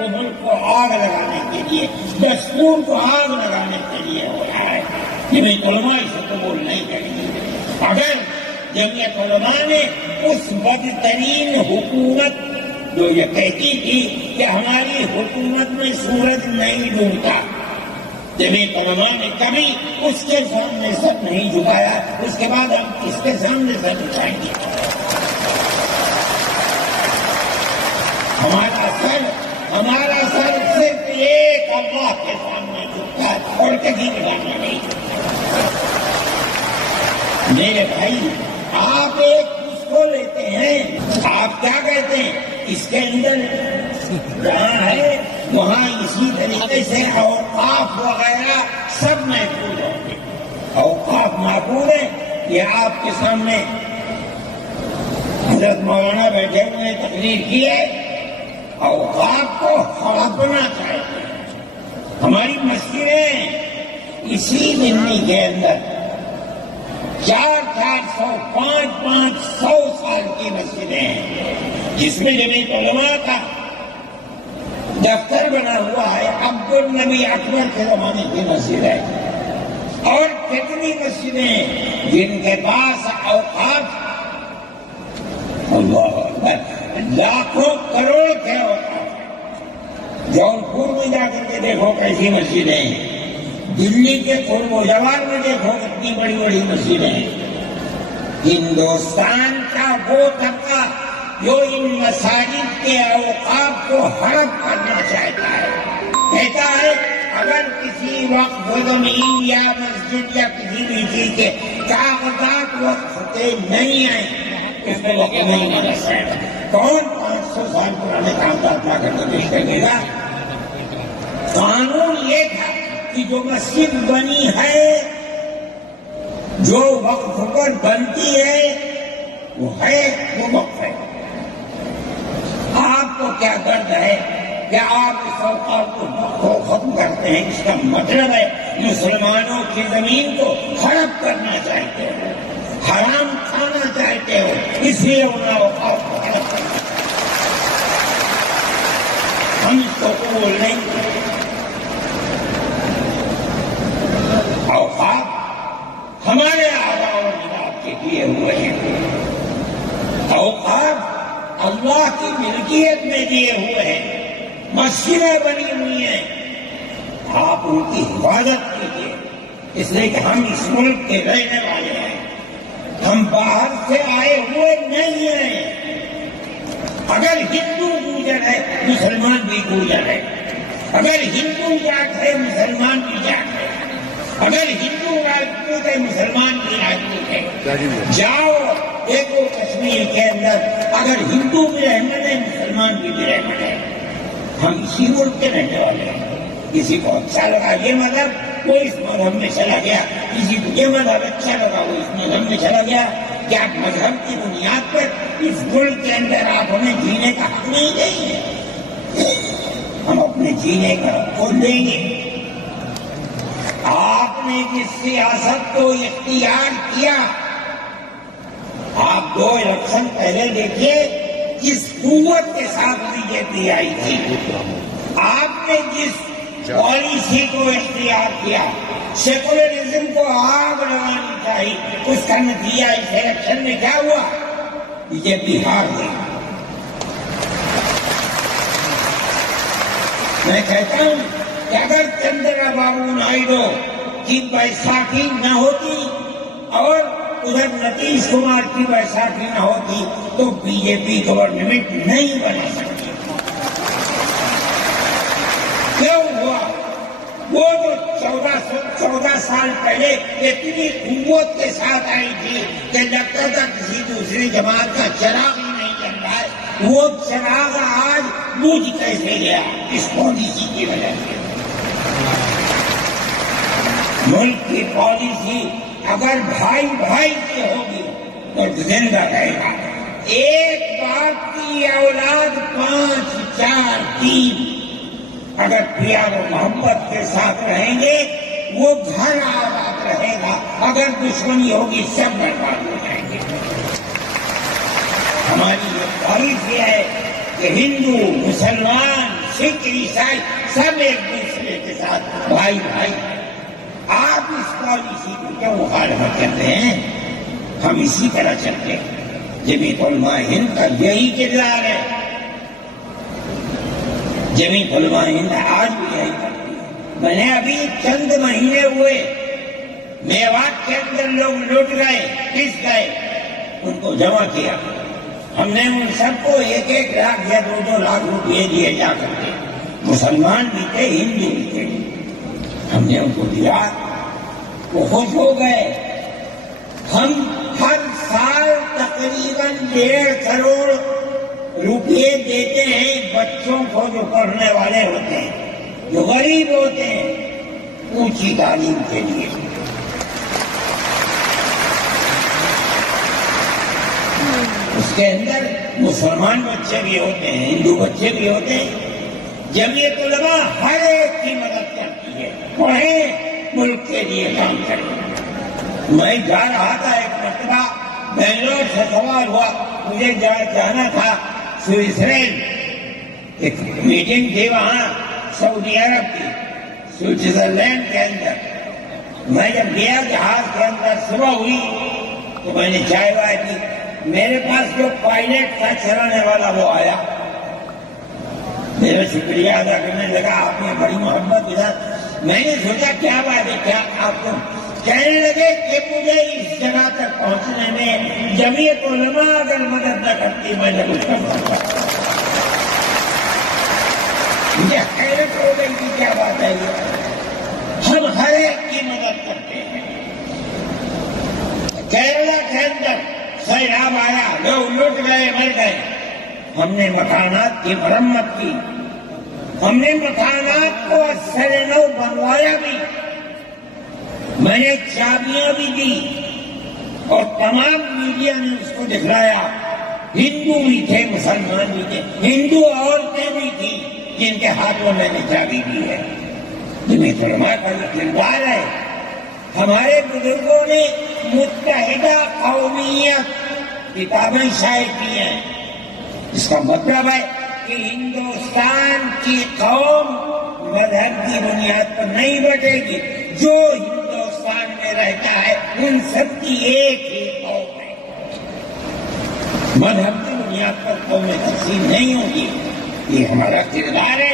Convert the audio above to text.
وہ ملک کو آگ لگانے کے لیے، دستور کو آگ لگانے کے لیے ہو رہا ہے۔ جمعیت علماء اسے قبول نہیں کریں گے۔ اگر جمعیت علماء نے اس بدترین حکومت جو یہ کہتی تھی کہ ہماری حکومت میں سورج نہیں ڈوبتا، جمعیت علماء نے کبھی اس کے سامنے سر نہیں جھکایا، اس کے بعد ہم کس کے سامنے سر جھکائیں گے؟ ہمارا سر صرف ایک اللہ کے سامنے جھکتا ہے اور کبھی جھکانا نہیں۔ میرے بھائی، آپ ایک اس کو لیتے ہیں، آپ کیا کہتے ہیں؟ اس کے اندر جہاں ہے وہاں اسی طریقے سے اوقاف وغیرہ سب محفوظ ہوں گے۔ اوقاف محفوظ ہے، یہ آپ کے سامنے حضرت مولانا بیٹھے ہوئے تقریر کی ہے۔ اوقاف کو ہڑپنا چاہیے۔ ہماری مسجدیں اسی دلی کے اندر 400 500 سال کی مسجدیں ہیں، جس میں جمعیت علماء کا دفتر بنا ہوا ہے، عبد النبی اکبر کے زمانے کی مسجد ہے۔ اور کتنی مسجدیں جن کے پاس اوقاف اللہ اکبر لاکھوں کروڑ کے اوقاف۔ جونپور میں جا کر کے دیکھو کیسی مسجدیں ہیں، دلی کے جوار میں دیکھو کتنی بڑی بڑی مسجدیں ہیں۔ ہندوستان کا وہ طبقہ جو ان مساجد کے اوقاف کو ہڑپ کرنا چاہتا ہے، کہتا ہے اگر کسی وقت زمین یا مسجد یا کسی بھی چیز کے کاغذات وقت سے نہیں آئے اس کو وقت نہیں مانا جائے گا۔ کون 500 سال پرانے کاغذات لا کر کے پیش کرے گا؟ قانون یہ تھا کہ جو مسجد بنی ہے، جو وقف پر بنتی ہے، وہ وقف ہے۔ آپ کو کیا درد ہے کہ آپ اس اوقات کو ختم کرتے ہیں؟ اس کا مطلب ہے مسلمانوں کی زمین کو ہڑپ کرنا چاہتے ہو، حرام کھانا چاہتے ہو، اس لیے ان اوقات کو ہڑپ کرنا۔ ہم اس کو قبول نہیں کریں۔ اوقاف ہمارے آباء و اجداد کے کیے ہوئے ہیں، اوقاف اللہ کی ملکیت میں دیے ہوئے ہیں، مسجدیں بنی ہوئی ہیں، آپ ان کی حفاظت کیجیے، اس لیے کہ ہم اس ملک کے رہنے والے ہیں، ہم باہر سے آئے ہوئے نہیں ہیں۔ اگر ہندو گوجر ہے مسلمان بھی گوجر ہے، اگر ہندو جاٹ ہے مسلمان بھی جاٹ ہے، اگر ہندو راجپوت ہے مسلمان بھی راجپوت ہے۔ جاؤ دیکھو کشمیر کے اندر، اگر ہندو بھی رحمت ہے مسلمان بھی رحمت ہے۔ ہم اسی ملک کے رہنے والے ہیں۔ کسی کو اچھا لگا یہ مذہب وہ اس مذہب میں چلا گیا، کسی کو یہ مذہب اچھا لگا وہ اس مذہب میں چلا گیا۔ کیا مذہب کی بنیاد پر اس ملک کے اندر آپ ہمیں جینے کا حق نہیں دیں گے؟ ہم اپنے جینے کا حق کو دیں گے۔ آپ نے جس سیاست کو اختیار کیا، آپ 2 الیکشن پہلے دیکھیے کس قوت کے ساتھ بی جے پی آئی تھی۔ آپ نے جس پالیسی کو اختیار کیا، سیکولرزم کو آگ لگانی چاہیے، اس کا نتیجہ اس الیکشن میں کیا ہوا؟ بی جے پی ہار گئی۔ میں کہتا ہوں کہ اگر چندرا بابو نائیڈو کی بیساکھی نہ ہوتی اور ادھر نتیش کمار کی بیساکھی نہ ہوتی تو بی جے پی گورنمنٹ نہیں بنا سکتی۔ کیوں ہوا؟ وہ جو 14 سال پہلے اتنی قوت کے ساتھ آئی تھی کہ لگتا تھا کسی دوسری جماعت کا چراغ ہی نہیں جل رہا ہے، وہ چراغ آج بجھ کیسے گیا؟ اس پالیسی کی وجہ سے۔ ملک کی پالیسی اگر بھائی بھائی کی ہوگی تو زندہ رہے گا۔ ایک باپ کی اولاد 5 4 3 اگر پیار و محبت کے ساتھ رہیں گے وہ گھر آباد رہے گا، اگر دشمنی ہوگی سب برباد ہو جائیں گے۔ ہماری یہ پالیسی ہے کہ ہندو مسلمان سکھ عیسائی سب ایک دوسرے کے ساتھ بھائی بھائی ہیں۔ آپ اس پالیسی کو کیوں مخالفت کرتے ہیں؟ ہم اسی طرح چلتے ہیں۔ جمعیت علماء ہند کا یہی کردار ہے، جمعیت علماء ہند آج بھی یہی کرتی ہے۔ میں نے ابھی چند مہینے ہوئے میوات کے اندر لوگ لوٹ گئے، پس گئے، ان کو جمع کیا، ہم نے ان سب کو 1-1 لاکھ یا 2-2 لاکھ روپئے دیے جا کر کے، مسلمان بھی تھے ہندو بھی تھے، ہم نے ان کو دیا، وہ خوش ہو گئے۔ ہم ہر سال تقریباً 1.5 کروڑ روپئے دیتے ہیں بچوں کو جو پڑھنے والے ہوتے ہیں، جو غریب ہوتے ہیں، اونچی تعلیم کے لیے۔ اس کے اندر مسلمان بچے بھی ہوتے ہیں، ہندو بچے بھی ہوتے ہیں۔ جمعیت علماء ہر ایک کی مدد کرتی ہے، پڑھیں، ملک کے لیے کام کریں۔ میں جا رہا تھا ایک مرتبہ، بنگلور سے سوال ہوا، مجھے جانا تھا سوئٹزرلینڈ، ایک میٹنگ تھی وہاں سعودی عرب کی، سوئٹزرلینڈ کے اندر۔ میں جب گیا جہاز کے اندر صبح ہوئی تو میں نے چائے وائے پی، میرے پاس جو پائلٹ تھا چلانے والا وہ آیا، میرا شکریہ ادا کرنے لگا، آپ نے بڑی محبت کے ساتھ۔ میں نے سوچا کیا بات ہے، کیا آپ کو؟ کہنے لگے کہ مجھے اس جگہ تک پہنچنے میں جمعیت علماء اگر مدد نہ کرتی میں نہ کچھ کر سکتا۔ مجھے حیرت ہو گئی کہ کیا بات ہے یہ، ہم ہر ایک کی مدد کرتے ہیں۔ کیرلا کے اندر سیلاب آیا، لوگ لٹ گئے، مر گئے، ہم نے مکانات کی مرمت کی، ہم نے مکانات کو سر نو بنوایا بھی، میں نے چابیاں بھی دی، اور تمام میڈیا نے اس کو دکھلایا۔ ہندو بھی تھے، مسلمان بھی تھے، ہندو عورتیں بھی تھیں جن کے ہاتھوں میں نے چابی دی ہے۔ جمعیت علماء کا یہ کردار ہے۔ ہمارے بزرگوں نے متحدہ قومیت کتابیں شائع کی ہیں، اس کا مطلب ہے کہ ہندوستان کی قوم مذہب کی بنیاد پر نہیں بٹے گی، جو ہندوستان میں رہتا ہے ان سب کی ایک ہی قوم ہے، مذہب کی بنیاد پر قومیں تقسیم نہیں ہوگی۔ یہ ہمارا کردار ہے۔